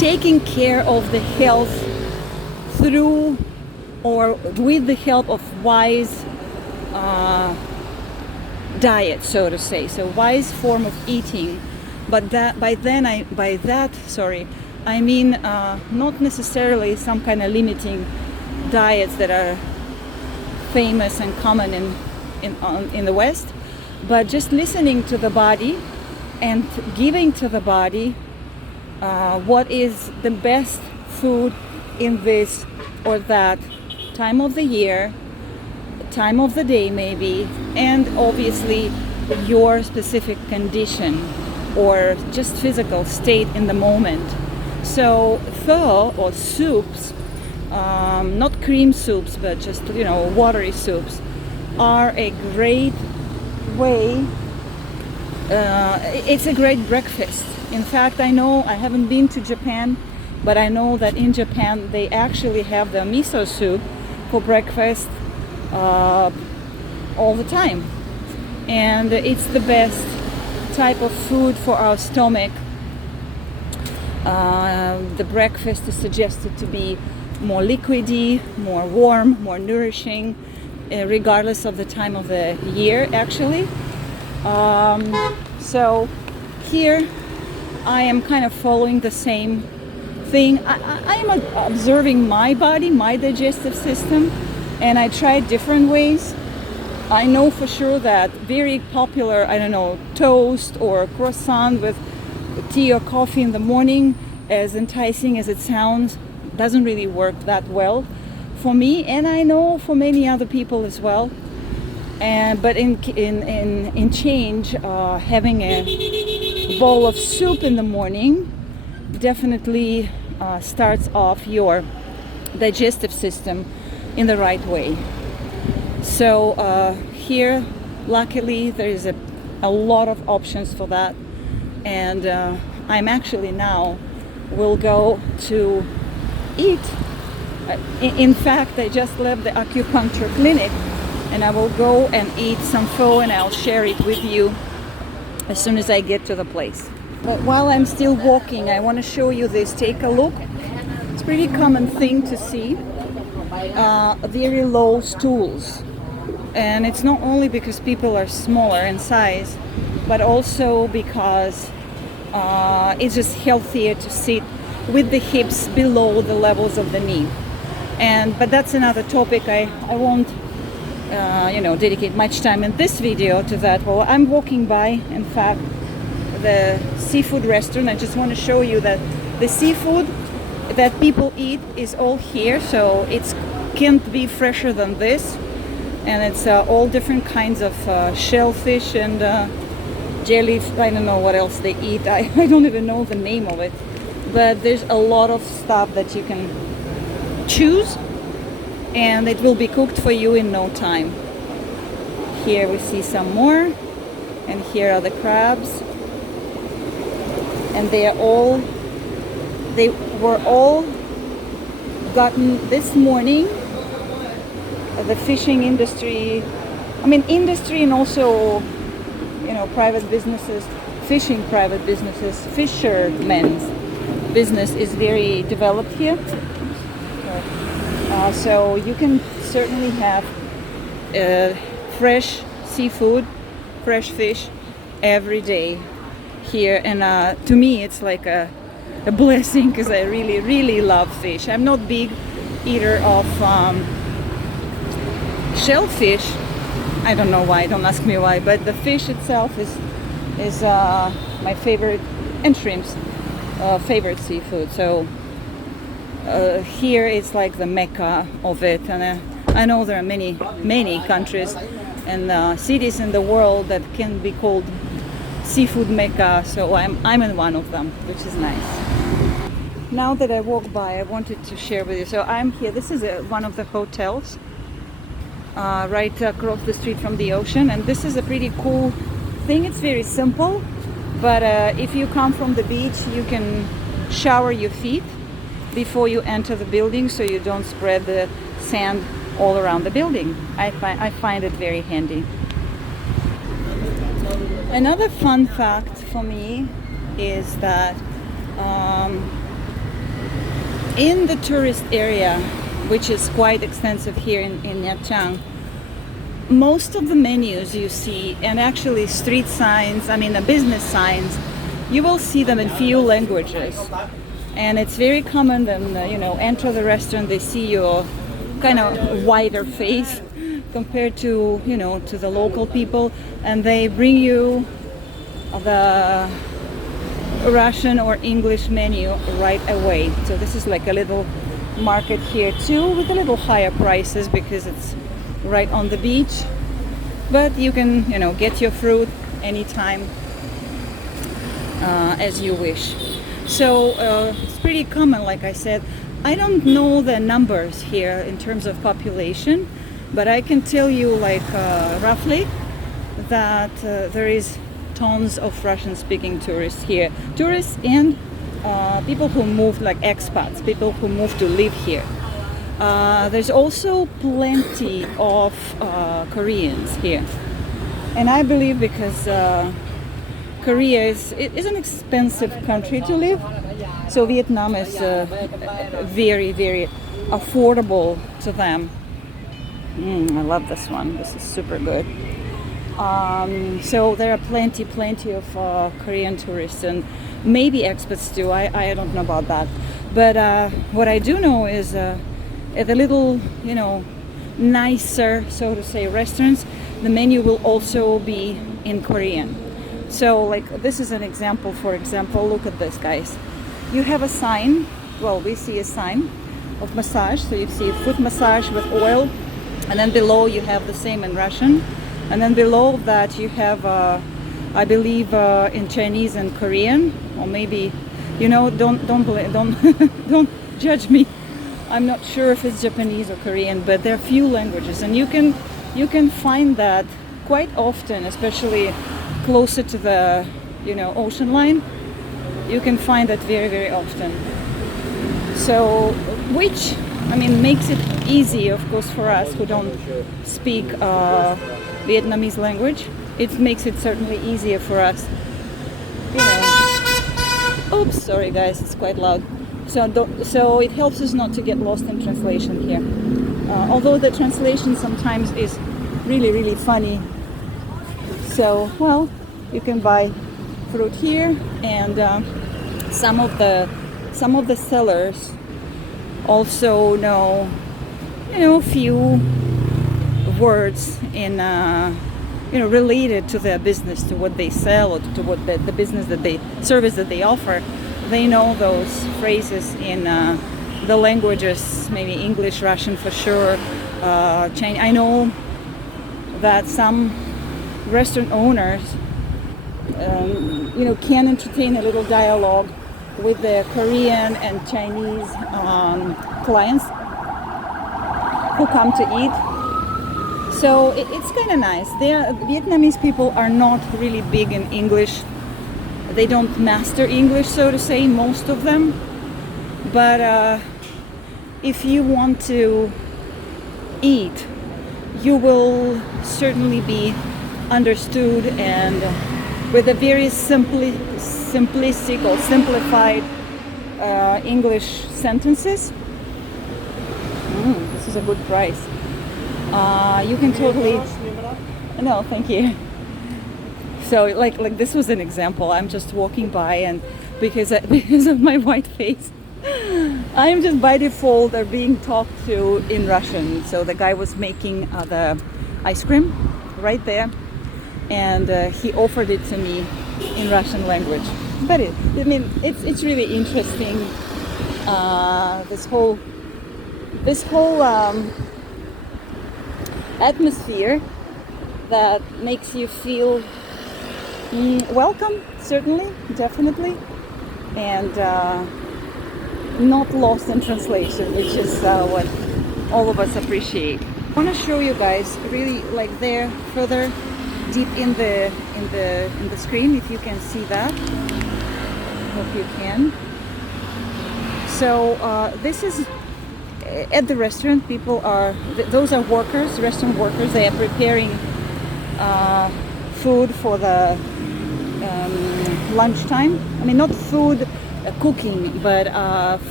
taking care of the health through or with the help of wise diet, so to say. So wise form of eating. But by that, I mean not necessarily some kind of limiting diets that are famous and common in the West, but just listening to the body and giving to the body what is the best food in this or that time of the year, time of the day maybe, and obviously your specific condition or just physical state in the moment. So pho or soups, not cream soups, but just watery soups, are a great way. It's a great breakfast. In fact, I know, I haven't been to Japan, but I know that in Japan they actually have the miso soup for breakfast all the time, and it's the best type of food for our stomach. The breakfast is suggested to be more liquidy, more warm, more nourishing, regardless of the time of the year, actually. So here I am kind of following the same thing. I am observing my body, my digestive system, and I tried different ways. I know for sure that very popular, toast or croissant with tea or coffee in the morning, as enticing as it sounds, doesn't really work that well for me, and I know for many other people as well. But in change, having a bowl of soup in the morning definitely starts off your digestive system in the right way. So here, luckily, there is a lot of options for that, and I'm actually now will go to eat. In fact, I just left the acupuncture clinic, and I will go and eat some pho, and I'll share it with you as soon as I get to the place. But while I'm still walking, I want to show you this. Take a look. It's a pretty common thing to see very low stools, and it's not only because people are smaller in size, but also because it's just healthier to sit with the hips below the levels of the knee. But that's another topic. I won't dedicate much time in this video to that. Well, I'm walking by, in fact, the seafood restaurant. I just want to show you that the seafood that people eat is all here, so it can't be fresher than this. And it's all different kinds of shellfish and jelly. I don't know what else they eat. I don't even know the name of it. But there's a lot of stuff that you can choose, and it will be cooked for you in no time. Here we see some more, and here are the crabs, and they were all gotten this morning. The fishing industry, and also private businesses, fishing private businesses, fishermen's business is very developed here. So you can certainly have fresh seafood, fresh fish every day here, and to me it's like a blessing, because I really, really love fish. I'm not big eater of shellfish. I don't know why, don't ask me why, but the fish itself is my favorite, and shrimps, favorite seafood. So here it's like the mecca of it, and I know there are many countries and cities in the world that can be called seafood mecca, so I'm in one of them, which is nice. Now that I walk by, I wanted to share with you. So I'm here, this is one of the hotels right across the street from the ocean, and this is a pretty cool thing. It's very simple, but if you come from the beach, you can shower your feet before you enter the building, so you don't spread the sand all around the building. I find it very handy. Another fun fact for me is that in the tourist area, which is quite extensive here in Nha Trang, most of the menus you see, and actually street signs, I mean the business signs, you will see them in few languages. And it's very common then, enter the restaurant, they see your kind of wider face compared to, to the local people, and they bring you the Russian or English menu right away. So this is like a little market here too, with a little higher prices because it's right on the beach. But you can, get your fruit anytime as you wish. So it's pretty common, like I said. I don't know the numbers here in terms of population, but I can tell you like roughly that there is tons of Russian-speaking tourists here. Tourists and people who moved, like expats, people who moved to live here. There's also plenty of Koreans here. And I believe because Korea is an expensive country to live, so Vietnam is very, very affordable to them. I love this one. This is super good. So there are plenty of Korean tourists and maybe expats too. I don't know about that. But what I do know is at the little, nicer, so to say, restaurants, the menu will also be in Korean. So like this is an example, for example, look at this, guys. You have a sign, well, we see a sign of massage. So you see foot massage with oil, and then below you have the same in Russian. And then below that you have, I believe, in Chinese and Korean, or maybe, don't don't judge me. I'm not sure if it's Japanese or Korean, but there are few languages, and you can find that quite often, especially closer to the ocean line. You can find that very, very often. So, which makes it easy, of course, for us who don't speak Vietnamese language. It makes it certainly easier for us. Oops, sorry guys, it's quite loud. So it helps us not to get lost in translation here. Although the translation sometimes is really, really funny. So, well, you can buy fruit here, and some of the sellers also know, a few words in related to their business, to what they sell, or to what the business service that they offer. They know those phrases in the languages, maybe English, Russian for sure, Chinese. I know that some restaurant owners can entertain a little dialogue with the Korean and Chinese clients who come to eat. So it's kind of nice. Vietnamese people are not really big in English. They don't master English, so to say, most of them. But if you want to eat, you will certainly be understood, and with a very simplistic or simplified English sentences. This is a good price. You can totally... No, thank you. So like this was an example. I'm just walking by, and because of my white face, I'm just by default being talked to in Russian. So the guy was making the ice cream right there, and he offered it to me in Russian language. But it's really interesting. This whole atmosphere that makes you feel welcome, certainly, definitely, and not lost in translation, which is what all of us appreciate. I want to show you guys really like there further deep in the screen, if you can see that. Hope you can. So this is at the restaurant. People are, those are workers, restaurant workers. They are preparing food for the lunchtime. Not food cooking, but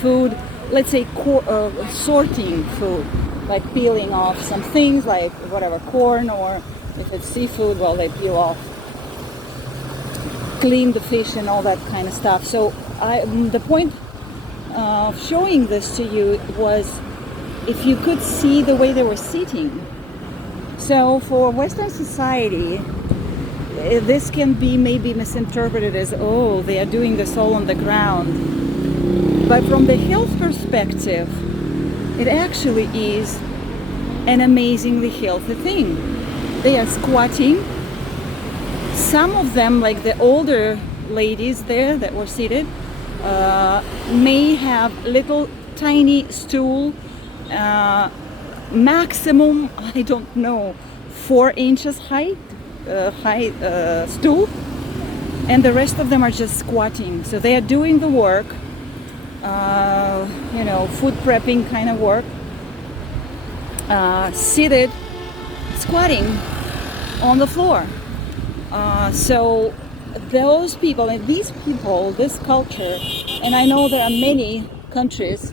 food, let's say sorting food, like peeling off some things like whatever, corn, or if it's seafood, well, they peel off, clean the fish and all that kind of stuff. So the point of showing this to you was if you could see the way they were sitting. So for Western society, this can be maybe misinterpreted as, oh, they are doing this all on the ground. But from the health perspective, it actually is an amazingly healthy thing. They are squatting. Some of them, like the older ladies there that were seated, may have little tiny stool, maximum, I don't know, 4 inches height stool, and the rest of them are just squatting. So they are doing the work, food prepping kind of work, seated, squatting on the floor. So those people and these people, this culture, and I know there are many countries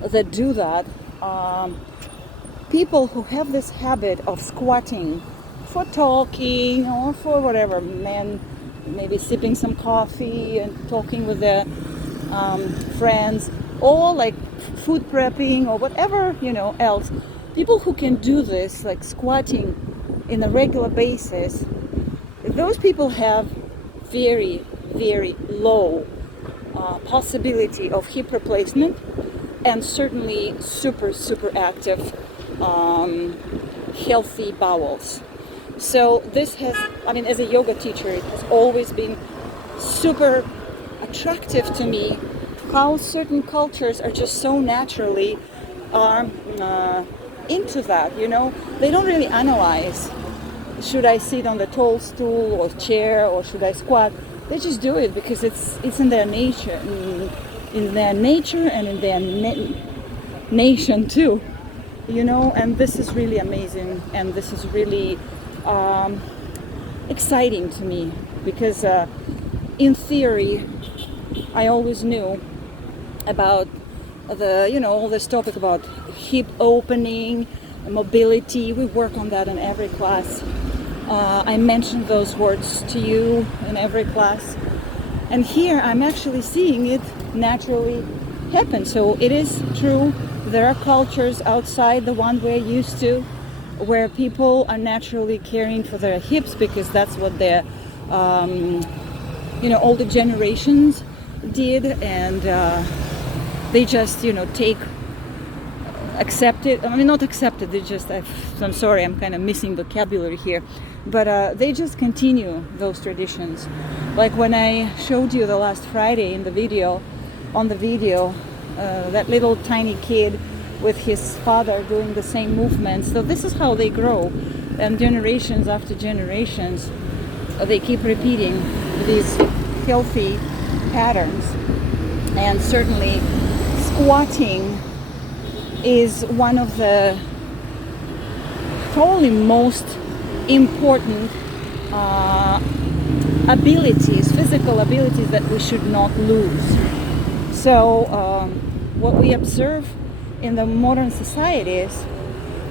that do that, people who have this habit of squatting for talking or for whatever, men maybe sipping some coffee and talking with their friends, or like food prepping or whatever, else. People who can do this, like squatting in a regular basis, those people have very, very low possibility of hip replacement, and certainly super, super active, healthy bowels. So this has, as a yoga teacher, it has always been super attractive to me how certain cultures are just so naturally into that, They don't really analyze, should I sit on the tall stool or chair, or should I squat? They just do it because it's in their nature, in their nature and in their nation too, and this is really amazing, and this is really exciting to me, because in theory I always knew about all this topic about hip opening, mobility. We work on that in every class. I mentioned those words to you in every class, and here I'm actually seeing it naturally happen. So it is true, there are cultures outside the one we're used to where people are naturally caring for their hips because that's what their older generations did, and they just accept it. Not accept it, they just, I'm sorry, I'm kind of missing vocabulary here, but they just continue those traditions. Like when I showed you the last Friday on the video, that little tiny kid with his father doing the same movements. So this is how they grow, and generations after generations, they keep repeating these healthy patterns. And certainly squatting is one of the probably most important abilities, physical abilities, that we should not lose. So what we observe in the modern societies,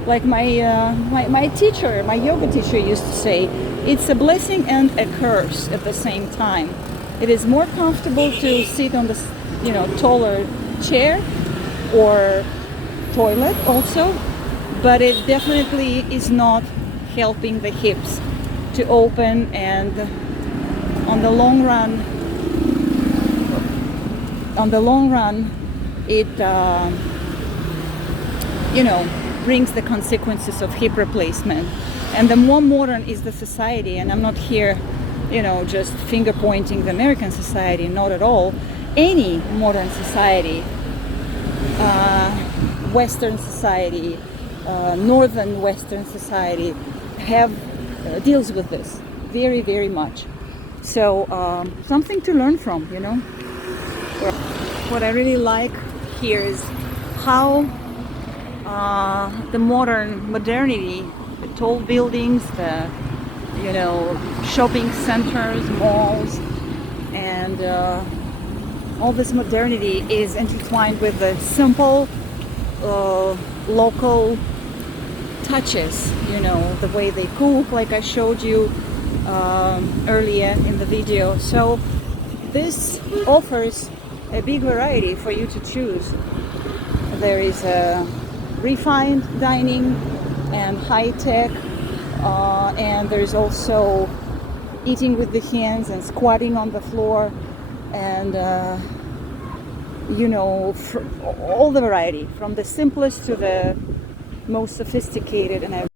like my teacher, my yoga teacher used to say, it's a blessing and a curse at the same time. It is more comfortable to sit on the taller chair or toilet also, but it definitely is not helping the hips to open, and on the long run it brings the consequences of hip replacement. And the more modern is the society, and I'm not here just finger pointing the American society, not at all. Any modern society, Western society, Northern Western society, deals with this very, very much. So something to learn from, What I really like here is how the modernity, the tall buildings, the shopping centers, malls, and all this modernity is intertwined with the simple local touches, you know, the way they cook, like I showed you earlier in the video. So this offers a big variety for you to choose. There is a refined dining and high-tech, and there's also eating with the hands and squatting on the floor, and you know, all the variety from the simplest to the most sophisticated, and I